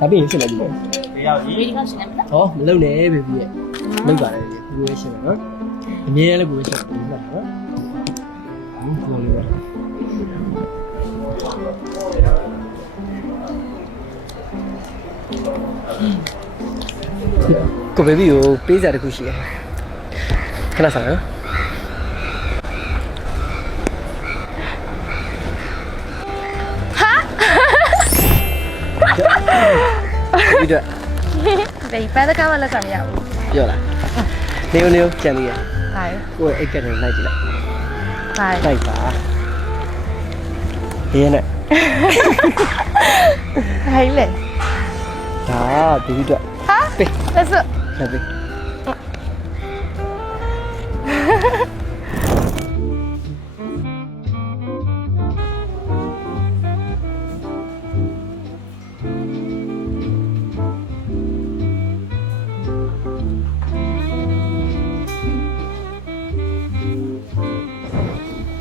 ဒါပြင်ရှင်းလိုက်ပြီ ဒီရောက်ကြီး ဒီကောက်ရှင်းလိုက်မလား ဟောမလုံနဲ့ဘေဘီရဲ့လုံပါတယ်ကိုယ်ရှင်းတယ်နော်အမြဲတမ်းလည်းကိုယ်ရှင်းတယ်နော်ဘူးကိုလေးပဲကိုဘေဘီကိုပေးစားတစ်ခုရှိတယ်ခဏစားနော်ဒီတော့ ဒီပဲတကားမလက်ဆောင်ရဘူး ပြောလားနေကြံသေးရ ဟာ ကိုယ်အိတ်ကနဲ့လိုက်ကြည့်လိုက် ဟာ လိုက်ပါဒီနဲ့ ဟိုင်းလေ ဒါဒီပြီးတော့ ဟာလက်စ ဆက်ပြီး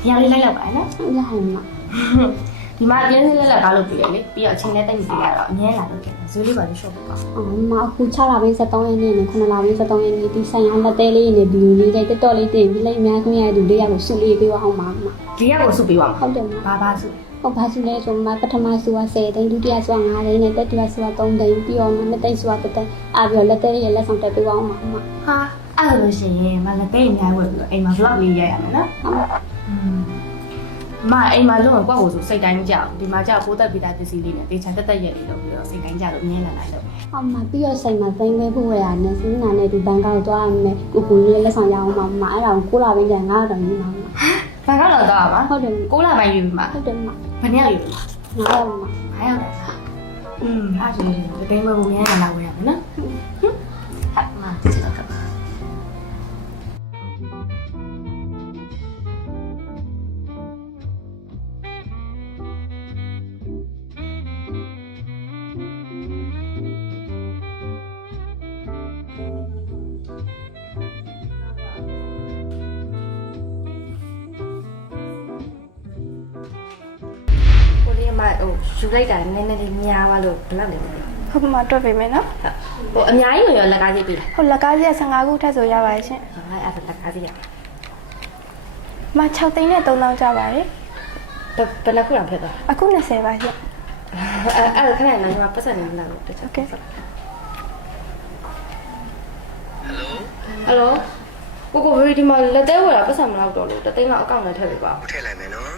ရလေးလိုက်လောက်ပါနော် ဟုတ်လားဟိုမှာ ဒီမှာအပြင်းစလေးလက်ကားလုပ်ပြရလေပြီးတော့အချိန်နဲ့တိတ်မပြရတော့အမြဲလာလို့ခဲ့ဇူးလေးပါလို့ရှော့ပေါ့ပါ မအခု6လပိုင်း73ရက်နေ့နဲ့9လပိုင်း73ရက်နေ့ဒီဆိုင်အောင်လက်သေးလေးနဲ့ဗီဒီယိုလေးတက်တော်လေးတင်ပြီးလိုက်အများခွင့်ရတဲ့လူလေးယောက်ကိုစုလေးပေးအောင်ပါမှာ ဒီရက်ကိုစုပေးပါမှာ ဟုတ်တယ်မ ဘာစု ဟုတ်ပါစုလဲဆိုမှပထမစုက10သိန်းဒုတိယစုက9သိန်းနဲ့တတိယစုက3သိန်းပြီးတော့နှစ်သိန်းစုက1သိန်းအားပြီးတော့လက်သေးလေးရဲ့လက်ဆောင်တက်ပေးအောင်ပါမှာ ဟာအဲ့လိုလို့ရှိရင်မလက်သေးအများဝယ်ပြီးတော့အိမ်မှာ vlog လေးရိုက်ရမယ်နော်မအိမ်မှာလုံးဝကွက်ကိုဆိုစိတ်တိုင်းမကြောက်ဒီမှာကြောက်ပိုးသက်ပြီးသားပစ္စည်းလေးနဲ့တေချာတက်တက်ရက်လေးလုပ်ပြီးတော့စိတ်တိုင်းကြလို့အမြဲလာလိုက်လို့ ဟုတ်မှာပြီးတော့ဆိုင်မှာသိန်းလေးဖို့ရတာနဲ့စဉ်းနာနဲ့ဒီဘန်ကောက်သွားရမယ်ကိုကိုလေးလက်ဆောင်ရအောင်ပါမှာအဲ့ဒါကို9လပိုင်းကျန်9တောင်ယူမှာ ဘာကတော့တော့ပါ ဟုတ်တယ် 6လပိုင်းယူပြီမှာ ဟုတ်တယ်မှာ ဘယ်နှစ်ရောက်ယူလဲ 9ရောက်မှာ 9ရောက်တယ်အဲ့ဒါဒီတိမ်ဘုံအများလာဝင်ရမယ်နော်ဟာမှာချစ်တော့ကကိုလေးမဟိုယူလိုက်တာနည်းနည်းလေးများပါလို့ဘယ်လောက်လဲ ဟုတ်ပါမှာတွက်ပေးမယ်နော် ဟိုအများကြီးရောလက်ကားကြီးပြီလား ဟုတ်လက်ကားကြီးက15ခုထပ်ဆိုရပါတယ်ရှင် ဟာအဲ့ဒါလက်ကားကြီးရ မ6သိန်းနဲ့3000ကျပါတယ် ဘယ်နှခုလောက်ဖြစ်သွား အခု20ပါရှင် အဲ့ခဏနိုင်မှာပတ်စံနေလာလို့တခြား โอเค ဟယ်လိုကိုကိုဘေးဒီမှာလက်သေးဝယ်တာပတ်စံမလောက်တော့လို့တသိန်းလောက်အကောင့်နဲ့ထည့်ပေးပါ ထည့်လိုက်မယ်နော်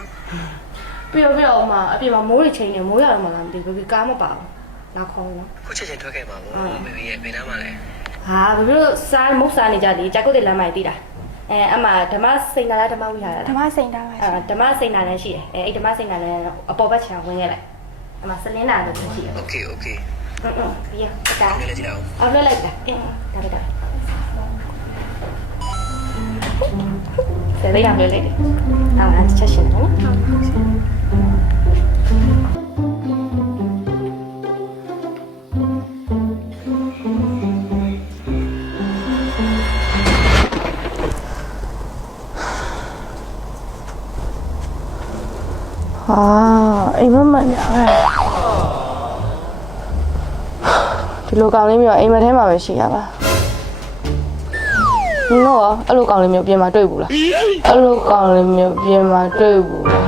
ပြီးတော့အမအပြင်မှာမိုးတွေချိန်နေမိုးရတော့မှလားမသိဘူးဘေးကားမပါဘူးလာခေါ်နော် ခုချက်ချင်းထွက်ခဲ့ပါဘူးမေမေရဲ့ဘယ်နားမှာလဲ ဟာဘေးတို့စားမုတ်စားနေကြတယ်ကြာကုတ်တဲ့လမ်းမိုက်တီးတာအမဓမ္မစိန်နာလားဓမ္မဝိဟာရ ဓမ္မစိန်တာပါရှင် ဓမ္မစိန်နာလည်းရှိတယ်အဲ့ဓမ္မစိန်နာလည်းအပေါ်ဘက်ခြံဝင်ခဲ့လိုက်အမစလင်းနာလည်းရှိတယ် โอเคโอเค ပြီးရတာ ငါလည်းကြည့်အောင် အော်လွှဲလိုက်တာဒါပဲဒါဆယ်လေးရလွှဲလိုက်တယ်အော်ချက်ရှင်နော်ဟာအိမ်မမှန်ညာပဲဒီလိုကောင်လေးမျိုးအိမ်မထဲမှာပဲရှိရပါနော်အဲ့လိုကောင်လေးမျိုးပြင်မှာတွေ့ဘူးလားအဲ့လိုကောင်လေးမျိုးပြင်မှာတွေ့ဘူးလား